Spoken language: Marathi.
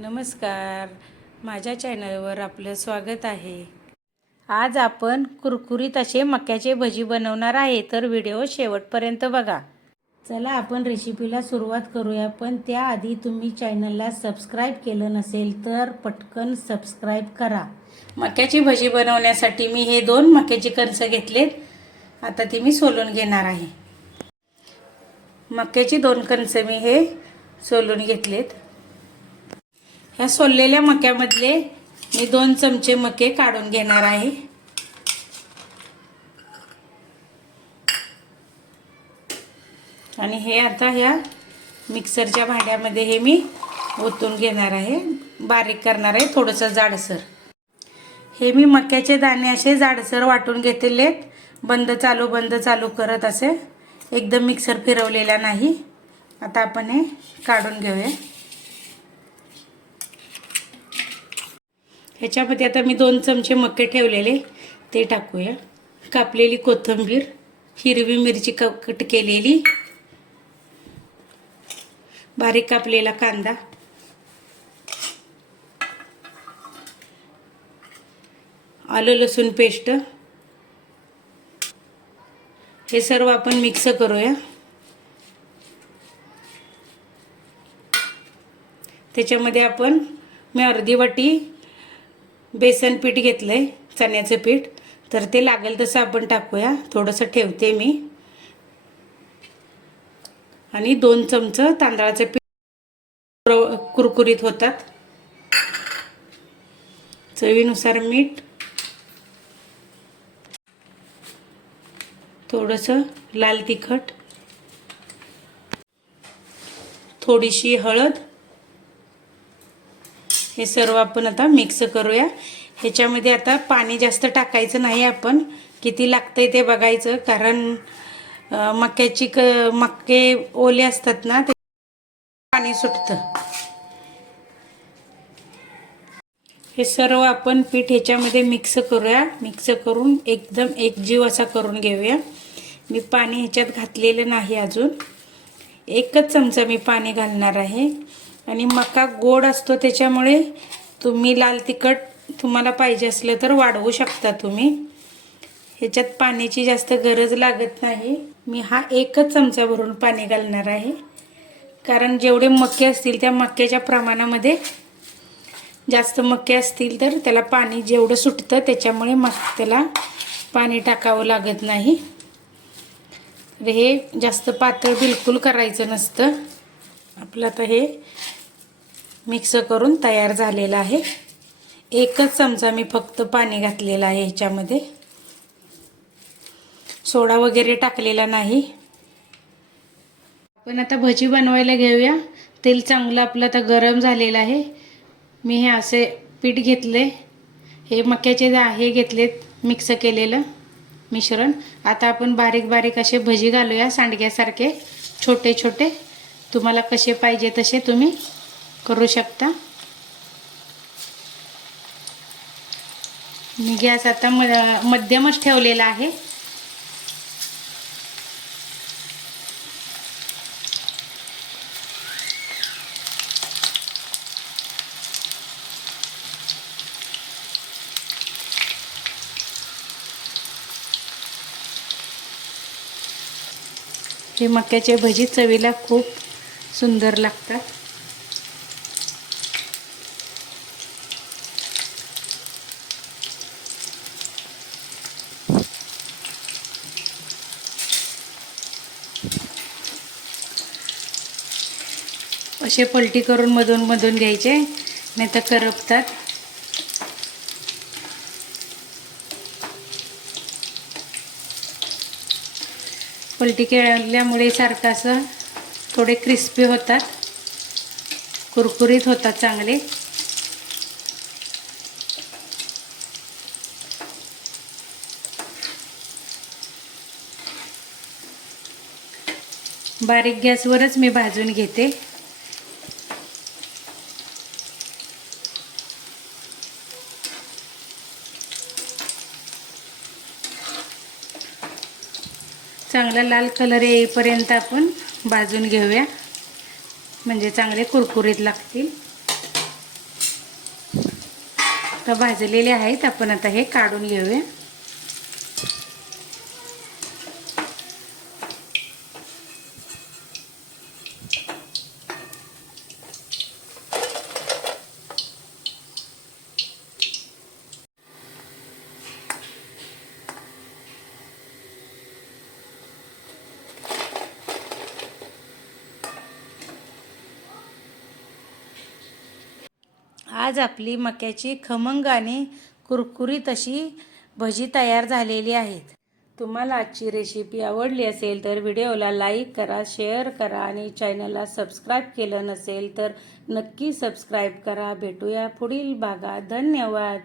नमस्कार. माझ्या चॅनलवर आपलं स्वागत आहे. आज आपण कुरकुरीत असे मक्याचे भजी बनवणार आहे तर व्हिडिओ शेवटपर्यंत बघा. चला आपण रेसिपीला सुरुवात करूया पण त्याआधी तुम्ही चॅनलला सबस्क्राईब केलं नसेल तर पटकन सबस्क्राईब करा. मक्याची भजी बनवण्यासाठी मी हे दोन मक्याचे कणसं घेतलेत. आता ती मी सोलून घेणार आहे. मक्याची दोन कणसं मी हे सोलून घेतलेत. ह्या सोललेल्या मक्यामधले मी दोन चमचे मके काढून घेणार आहे. आणि हे आता ह्या मिक्सरच्या भांड्यामध्ये हे मी ओतून घेणार आहे. बारीक करणार आहे थोडंसं जाडसर. हे मी मक्याचे दाणे असे जाडसर वाटून घेतलेत बंद चालू बंद चालू करत असे. एकदम मिक्सर फिरवलेला नाही. आता आपण हे काढून घेऊया. ह्याच्यामध्ये आता मी दोन चमचे मक्के ठेवलेले ते टाकूया. कापलेली कोथिंबीर हिरवी मिरची कट केलेली बारीक कापलेला कांदा आलं लसूण पेस्ट. हे सर्व आपण मिक्स करूया. त्याच्यामध्ये आपण मी अर्धी वाटी बेसन पीठ घेतलं आहे चण्याचं पीठ. तर ते लागेल तसं आपण टाकूया. थोडंसं ठेवते मी. आणि दोन चमचं तांदळाचं पीठ कुरकुरीत होतात. चवीनुसार मीठ. थोडंसं लाल तिखट. थोडीशी हळद. हे सर्व आपण आता मिक्स करूया. ह्याच्यामध्ये आता पाणी जास्त टाकायचं नाही आपण. किती लागतं आहे ते बघायचं. कारण मक्याची क मक्के ओले असतात ना ते पाणी सुटतं. हे सर्व आपण पीठ ह्याच्यामध्ये मिक्स करूया. मिक्स करून एकदम एकजीव असा करून घेऊया. मी पाणी ह्याच्यात घातलेलं नाही अजून. एकच चमचा मी पाणी घालणार आहे. आणि मका गोड असतो त्याच्यामुळे तुम्ही लाल तिखट तुम्हाला पाहिजे असलं तर वाढवू शकता तुम्ही. ह्याच्यात पाण्याची जास्त गरज लागत नाही. मी हा एकच चमचा भरून पाणी घालणार आहे. कारण जेवढे मक्के असतील त्या मक्याच्या प्रमाणामध्ये जास्त मक्के असतील तर त्याला पाणी जेवढं सुटतं त्याच्यामुळे मग त्याला पाणी टाकावं लागत नाही. हे जास्त पातळ बिलकुल करायचं नसतं. आपलं आता हे मिक्स करून तयार झालेलं आहे. एकच चमचा मी फक्त पाणी घातलेलं आहे ह्याच्यामध्ये सोडा वगैरे टाकलेला नाही. आपण आता भजी बनवायला घेऊया. तेल चांगलं आपलं आता गरम झालेलं आहे. मी हे असे पीठ घेतले. हे मक्याचे हे घेतलेत मिक्स केलेलं मिश्रण. आता आपण बारीक बारीक असे भजी घालूया सांडग्यासारखे छोटे छोटे. तुम्हाला कसे पाहिजे तसे तुम्ही करू शकता? मी गॅस आता म मध्यमच ठेवलेला आहे. हे मक्याचे भजी चवीला खूप सुंदर लागतात. असे पलटी करून मधून मधून घ्यायचे नाही तर करपतात. पलटी केल्यामुळे सारखं असं थोडे क्रिस्पी होतात. कुरकुरीत होतात चांगले. बारीक गॅसवरच मी भाजून घेते. चांगला लाल कलर येईपर्यंत आपण भाजून घेऊया. म्हणजे चांगले कुरकुरीत लागतील. तर भाजलेले आहेत आपण आता हे काढून घेऊया. आज आपली मक्याची खमंग आणि कुरकुरीत अशी भजी तयार झालेली आहेत. तुम्हाला आजची रेसिपी आवडली असेल तर व्हिडिओला लाईक करा शेअर करा आणि चॅनलला सबस्क्राईब केलं नसेल तर नक्की सबस्क्राईब करा. भेटूया पुढील भागात. धन्यवाद.